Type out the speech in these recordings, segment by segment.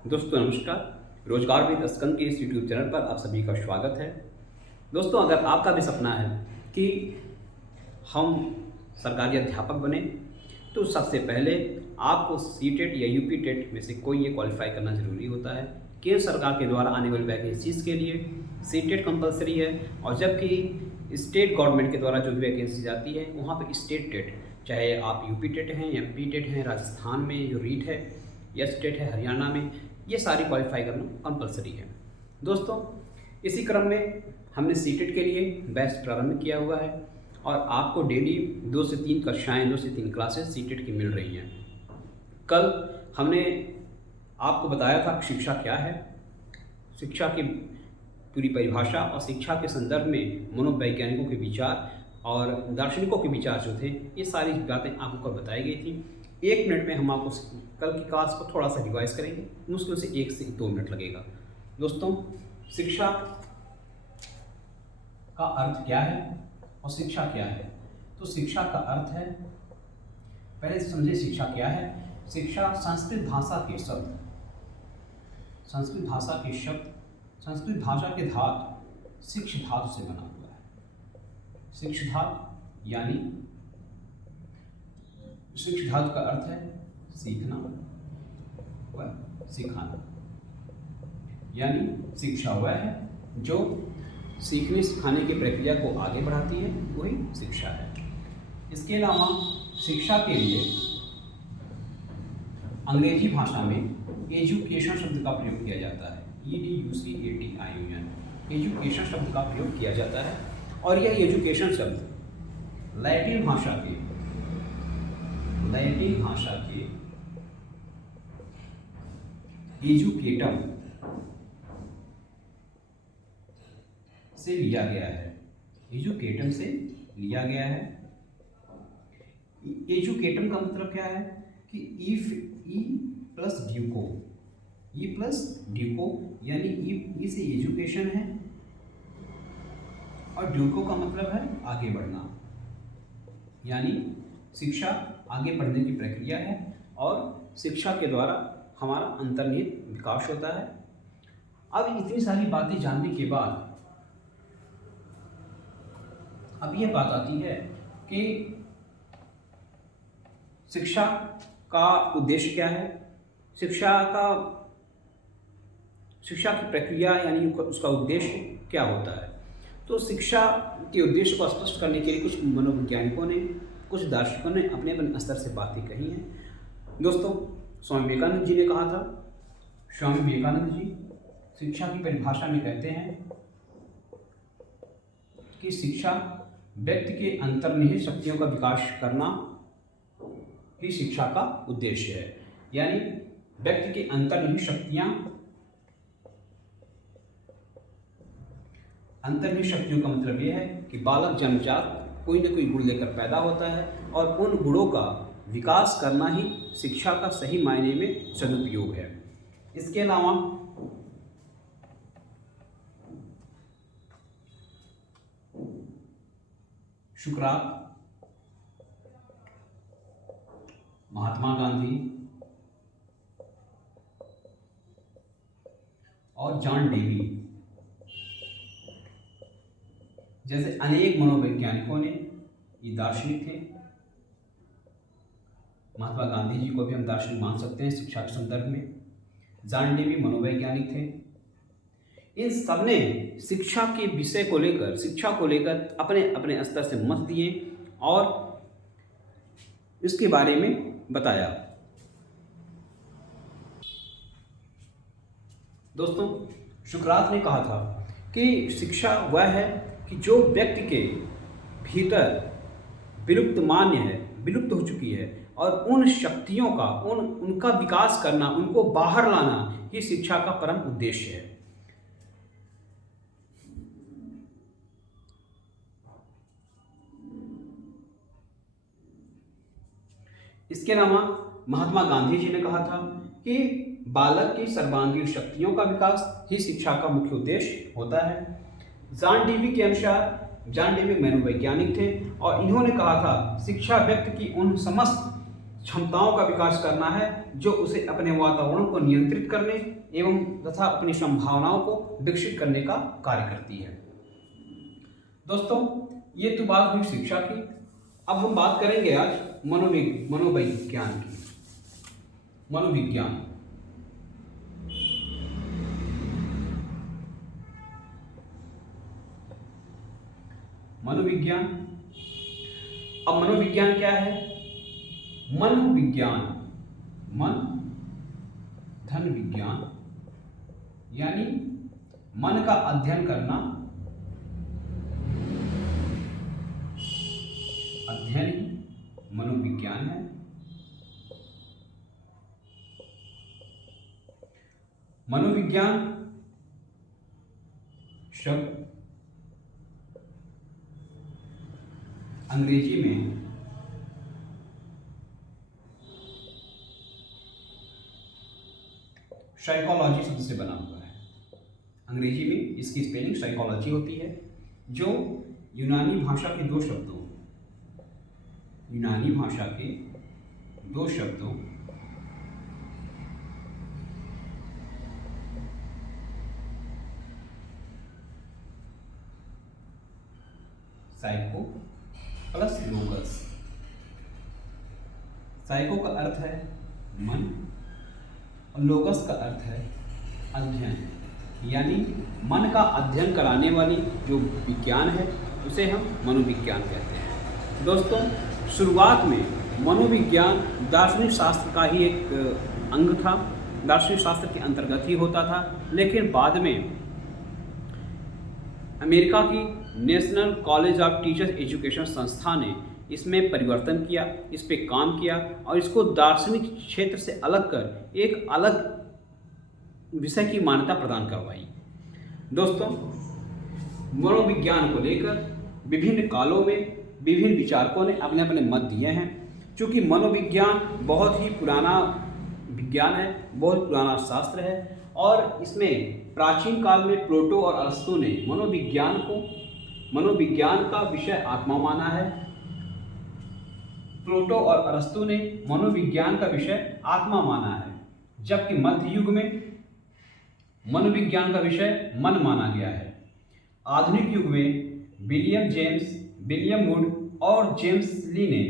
दोस्तों नमस्कार। रोजगार विद स्कंद के इस यूट्यूब चैनल पर आप सभी का स्वागत है। दोस्तों, अगर आपका भी सपना है कि हम सरकारी अध्यापक बने तो सबसे पहले आपको सीटेट या यूपी टेट में से कोई ये क्वालिफाई करना ज़रूरी होता है। केंद्र सरकार के द्वारा आने वाली वैकेंसीज़ के लिए सीटेट कंपलसरी है, और जबकि स्टेट गवर्नमेंट के द्वारा जो भी वैकेंसीज आती है वहाँ पर स्टेट टेट, चाहे आप यूपी टेट हैं, एमपी टेट हैं, राजस्थान में जो रीट है या स्टेट है हरियाणा में, ये सारी क्वालिफाई करना कंपलसरी है। दोस्तों, इसी क्रम में हमने सीटेट के लिए बैच प्रारंभ किया हुआ है और आपको डेली 2 से 3 कक्षाएँ, 2 से 3 क्लासेस सीटेट की मिल रही हैं। कल हमने आपको बताया था शिक्षा क्या है, शिक्षा की पूरी परिभाषा और शिक्षा के संदर्भ में मनोवैज्ञानिकों के विचार और दार्शनिकों के विचार जो थे, ये सारी बातें आपको कल बताई गई थी। 1 मिनट में हम आपको कल की क्लास को थोड़ा सा रिवाइज करेंगे, मुश्किल से 1 से 2 मिनट लगेगा। दोस्तों, शिक्षा का अर्थ क्या है और शिक्षा क्या है? तो शिक्षा का अर्थ है, पहले समझिए शिक्षा क्या है। शिक्षा संस्कृत भाषा के शब्द, संस्कृत भाषा के धातु शिक्ष धातु से बना हुआ है। शिक्ष धातु यानी शिक्ष धातु का अर्थ है सीखना व सिखाना, यानी शिक्षा वह है जो सीखने सिखाने की प्रक्रिया को आगे बढ़ाती है, वही शिक्षा है। इसके अलावा शिक्षा के लिए अंग्रेजी भाषा में एजुकेशन शब्द का प्रयोग किया जाता है। EDUCATION, एजुकेशन शब्द का प्रयोग किया जाता है, और यह एजुकेशन शब्द लैटिन भाषा के एजुकेटम से लिया गया है। एजुकेटम से लिया गया है। एजुकेटम का मतलब क्या है कि ई प्लस ड्यूको, यानी ई से एजुकेशन है और ड्यूको का मतलब है आगे बढ़ना, यानी शिक्षा आगे बढ़ने की प्रक्रिया है और शिक्षा के द्वारा हमारा अंतर्निहित विकास होता है। अब इतनी सारी बातें जानने के बाद अब यह बात आती है कि शिक्षा का उद्देश्य क्या है, शिक्षा की प्रक्रिया यानी उसका उद्देश्य क्या होता है। तो शिक्षा के उद्देश्य को स्पष्ट करने के लिए कुछ मनोवैज्ञानिकों ने, कुछ दार्शनिकों ने अपने अपने स्तर से बातें कही हैं। दोस्तों, स्वामी विवेकानंद जी ने कहा था, स्वामी विवेकानंद जी शिक्षा की परिभाषा में कहते हैं कि शिक्षा व्यक्ति के अंतर्निहित शक्तियों का विकास करना ही शिक्षा का उद्देश्य है। यानी व्यक्ति की अंतर्निहित शक्तियों का मतलब यह है कि बालक जन्मजात कोई न कोई गुण लेकर पैदा होता है, और उन गुणों का विकास करना ही शिक्षा का सही मायने में सदुपयोग है। इसके अलावा सुकरात, महात्मा गांधी और जॉन डेवी जैसे अनेक मनोवैज्ञानिकों ने, ये दार्शनिक थे। महात्मा गांधी जी को भी हम दार्शनिक मान सकते हैं शिक्षा के संदर्भ में। जॉन डेवी मनोवैज्ञानिक थे। इन सब ने शिक्षा के विषय को लेकर, शिक्षा को लेकर अपने अपने स्तर से मत दिए और इसके बारे में बताया। दोस्तों, सुकरात ने कहा था कि शिक्षा वह है कि जो व्यक्ति के भीतर विलुप्त हो चुकी है, और उन शक्तियों का उनका विकास करना, उनको बाहर लाना ही शिक्षा का परम उद्देश्य है। इसके अलावा महात्मा गांधी जी ने कहा था कि बालक की सर्वांगीण शक्तियों का विकास ही शिक्षा का मुख्य उद्देश्य होता है। जॉन डेवी के अनुसार, जॉन डेवी मनोवैज्ञानिक थे और इन्होंने कहा था शिक्षा व्यक्ति की उन समस्त क्षमताओं का विकास करना है जो उसे अपने वातावरण को नियंत्रित करने एवं तथा अपनी संभावनाओं को विकसित करने का कार्य करती है। दोस्तों, ये तो बात हुई शिक्षा की। अब हम बात करेंगे आज मनोविज्ञान की। मनोविज्ञान मनोविज्ञान अब मनोविज्ञान क्या है? मनोविज्ञान, मन धन विज्ञान, यानी मन का अध्ययन करना, अध्ययन ही मनोविज्ञान है। मनोविज्ञान शब्द अंग्रेजी में साइकोलॉजी शब्द से बना हुआ है। अंग्रेजी में इसकी स्पेलिंग साइकोलॉजी होती है, जो यूनानी भाषा के दो शब्दों साइको प्लस लोगस। साइको का अर्थ है मन और लोगस का अर्थ है अध्ययन, यानी मन का अध्ययन कराने वाली जो विज्ञान है उसे हम मनोविज्ञान कहते हैं। दोस्तों, शुरुआत में मनोविज्ञान दार्शनिक शास्त्र का ही एक अंग था, दार्शनिक शास्त्र के अंतर्गत ही होता था, लेकिन बाद में अमेरिका की national college of teachers education संस्था ने इसमें परिवर्तन किया, इस पे काम किया और इसको दार्शनिक क्षेत्र से अलग कर एक अलग विषय की मान्यता प्रदान करवाई। दोस्तों, मनोविज्ञान को लेकर विभिन्न कालों में विभिन्न विचारकों ने अपने अपने मत दिए हैं। चूँकि मनोविज्ञान बहुत ही पुराना विज्ञान है, बहुत पुराना शास्त्र है और इसमें प्राचीन काल में प्लेटो और अरस्तु ने मनोविज्ञान का विषय आत्मा माना है। प्लेटो और अरस्तु ने मनोविज्ञान का विषय आत्मा माना है, जबकि मध्य युग में मनोविज्ञान का विषय मन माना गया है। आधुनिक युग में विलियम वुड और जेम्स ली ने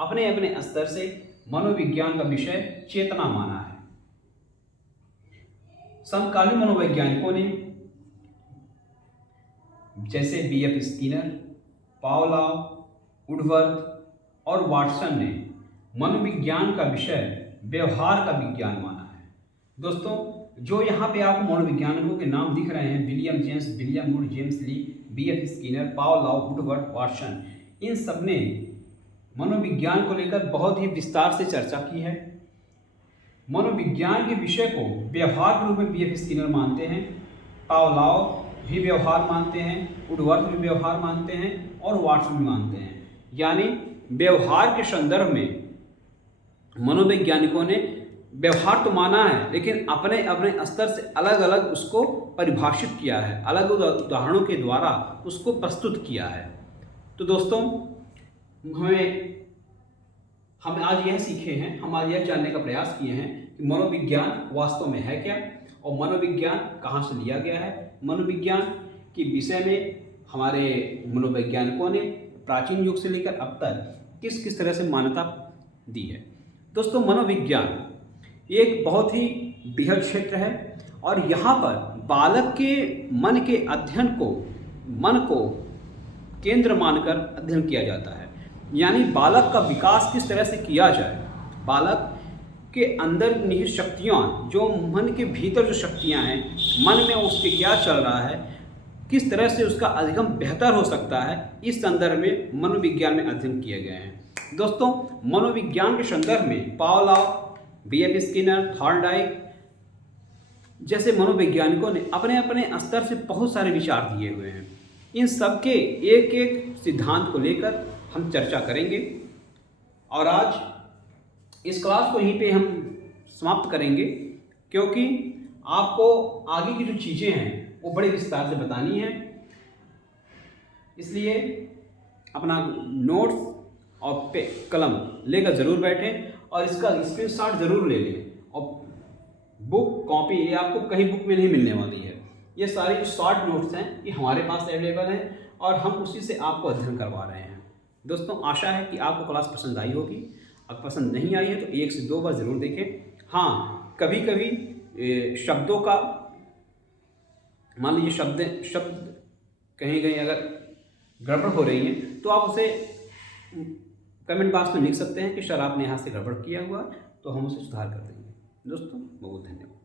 अपने अपने स्तर से मनोविज्ञान का विषय चेतना माना है। समकालीन मनोवैज्ञानिकों ने जैसे B.F. स्किनर, पावलोव, वुडवर्थ और वाटसन ने मनोविज्ञान का विषय व्यवहार का विज्ञान माना है। दोस्तों, जो यहाँ पे आपको मनोविज्ञानिकों के नाम दिख रहे हैं, William Wood, James Lee, B.F. Skinner, Pavlov, Woodworth, Watson, इन सब ने मनोविज्ञान को लेकर बहुत ही विस्तार से चर्चा की है। मनोविज्ञान के विषय को व्यवहार के रूप में B.F. स्किनर मानते हैं, पावलोव भी व्यवहार मानते हैं, वुडवर्थ भी व्यवहार मानते हैं और वाटसन भी मानते हैं। यानी व्यवहार के संदर्भ में मनोवैज्ञानिकों ने व्यवहार तो माना है, लेकिन अपने अपने स्तर से अलग अलग उसको परिभाषित किया है, अलग उदाहरणों के द्वारा उसको प्रस्तुत किया है। तो दोस्तों, हम आज यह सीखे हैं, हम आज यह जानने का प्रयास किए हैं कि मनोविज्ञान वास्तव में है क्या और मनोविज्ञान कहाँ से लिया गया है। मनोविज्ञान के विषय में हमारे मनोवैज्ञानिकों ने प्राचीन युग से लेकर अब तक किस किस तरह से मान्यता दी है। दोस्तों, मनोविज्ञान एक बहुत ही बृहद क्षेत्र है और यहाँ पर बालक के मन के अध्ययन को, मन को केंद्र मानकर अध्ययन किया जाता है। यानी बालक का विकास किस तरह से किया जाए, बालक के अंदर निहित शक्तियाँ, जो मन के भीतर जो शक्तियाँ हैं, मन में उसके क्या चल रहा है, किस तरह से उसका अधिगम बेहतर हो सकता है, इस संदर्भ में मनोविज्ञान में अध्ययन किए गए हैं। दोस्तों, मनोविज्ञान के संदर्भ में पावलोव, B.F. स्किनर, थॉर्नडाइक जैसे मनोवैज्ञानिकों ने अपने अपने स्तर से बहुत सारे विचार दिए हुए हैं। इन सब के एक एक सिद्धांत को लेकर हम चर्चा करेंगे और आज इस क्लास को यहीं पे हम समाप्त करेंगे, क्योंकि आपको आगे की जो चीज़ें हैं वो बड़े विस्तार से बतानी है। इसलिए अपना नोट्स और कलम लेकर ज़रूर बैठें और इसका स्क्रीनशॉट ज़रूर ले लें। और बुक कॉपी ये आपको कहीं बुक में नहीं मिलने वाली है, ये सारी जो शॉर्ट नोट्स हैं ये हमारे पास अवेलेबल हैं और हम उसी से आपको अध्ययन करवा रहे हैं। दोस्तों आशा है कि आपको क्लास पसंद आई होगी। अगर पसंद नहीं आई है तो 1 से 2 बार ज़रूर देखें। हाँ, कभी कभी शब्दों का, मान लीजिए शब्द कहीं कहीं अगर गड़बड़ हो रही है तो आप उसे कमेंट बॉक्स में लिख सकते हैं कि सर आपने यहाँ से गड़बड़ किया हुआ, तो हम उसे सुधार कर देंगे। दोस्तों बहुत बहुत धन्यवाद।